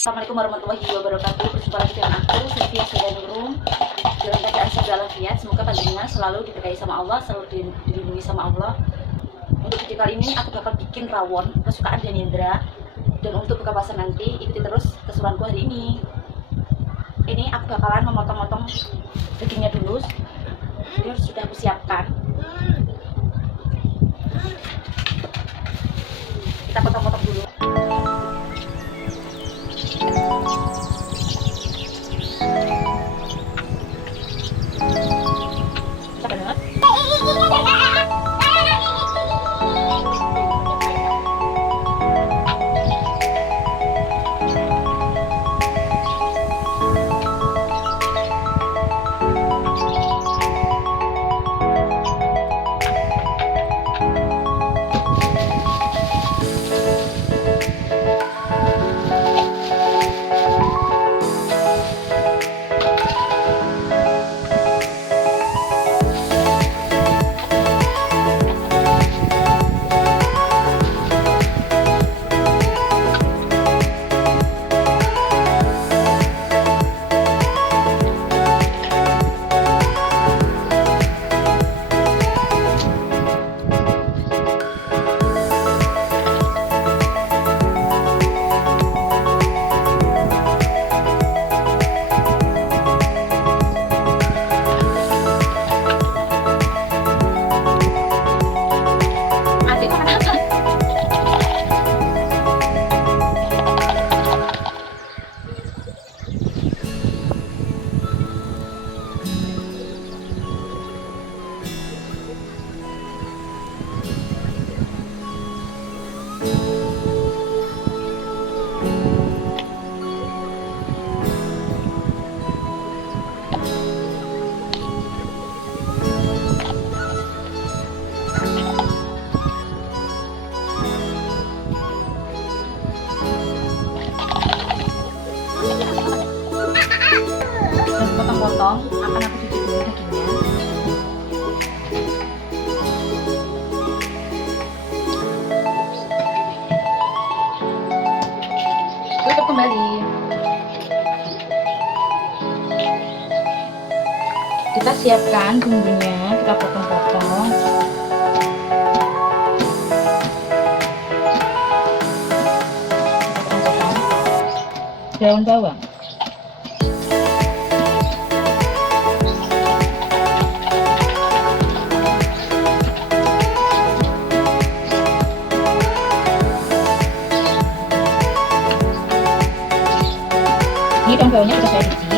Assalamualaikum warahmatullahi wabarakatuh. Berjumpa lagi dengan aku, Silvia Surya dalam keadaan sehat wal'afiat. Semoga panjenengan selalu diberkahi sama Allah, selalu dilindungi sama Allah. Untuk video kali ini aku bakal bikin rawon kesukaan Indra. Dan untuk buka puasa nanti, ikuti terus keseruanku hari ini. Ini aku bakalan memotong-motong dagingnya dulu. Ini sudah aku siapkan. Kita potong-potong dulu. Potong akan aku cuci dulu dagingnya. Tutup kembali. Kita siapkan bumbunya, kita potong-potong. Daun bawang, ini daun bawangnya sudah saya cuci.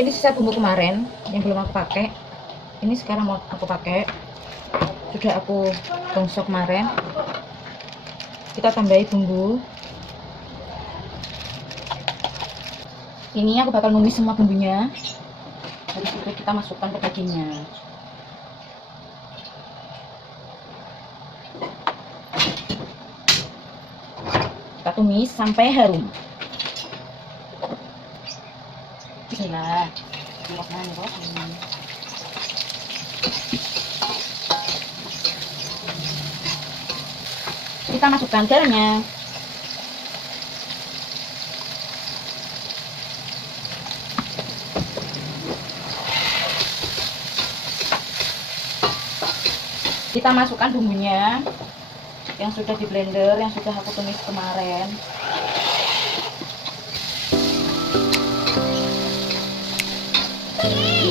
Ini sisa bumbu kemarin yang belum aku pakai, ini sekarang mau aku pakai. Sudah aku gosok kemarin. Kita tambahi bumbu. Ini aku bakal numis semua bumbunya. Habis itu kita masukkan ke dagingnya. Kita tumis sampai harum. Bismillah. Kita masukkan garamnya. Kita masukkan bumbunya yang sudah di blender, yang sudah aku tumis kemarin.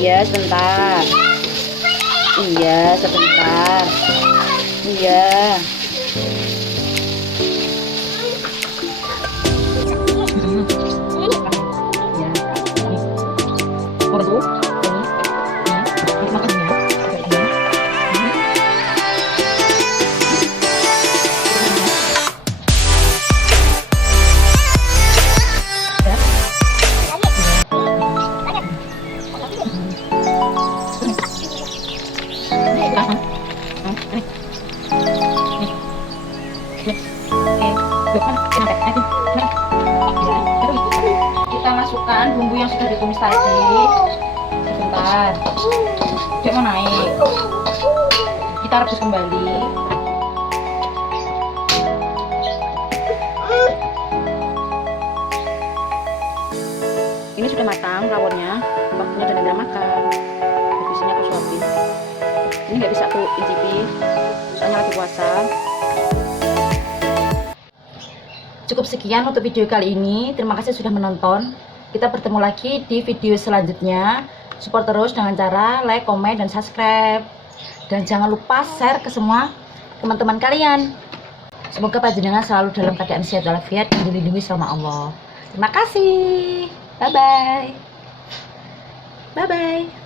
Iya, sebentar. Iya, sebentar. Iya. tadi sebentar dia mau naik, kita rebus kembali. Ini sudah matang rawonnya, waktunya udah kita makan. Habisnya aku suapin. Ini nggak bisa aku icipi soalnya lagi puasa. Cukup sekian untuk video kali ini. Terima kasih sudah menonton. Kita bertemu lagi di video selanjutnya. Support terus dengan cara like, komen, dan subscribe. Dan jangan lupa share ke semua teman-teman kalian. Semoga panjenengan selalu dalam keadaan sehat wal'afiat dan dilindungi sama Allah. Terima kasih. Bye bye. Bye bye.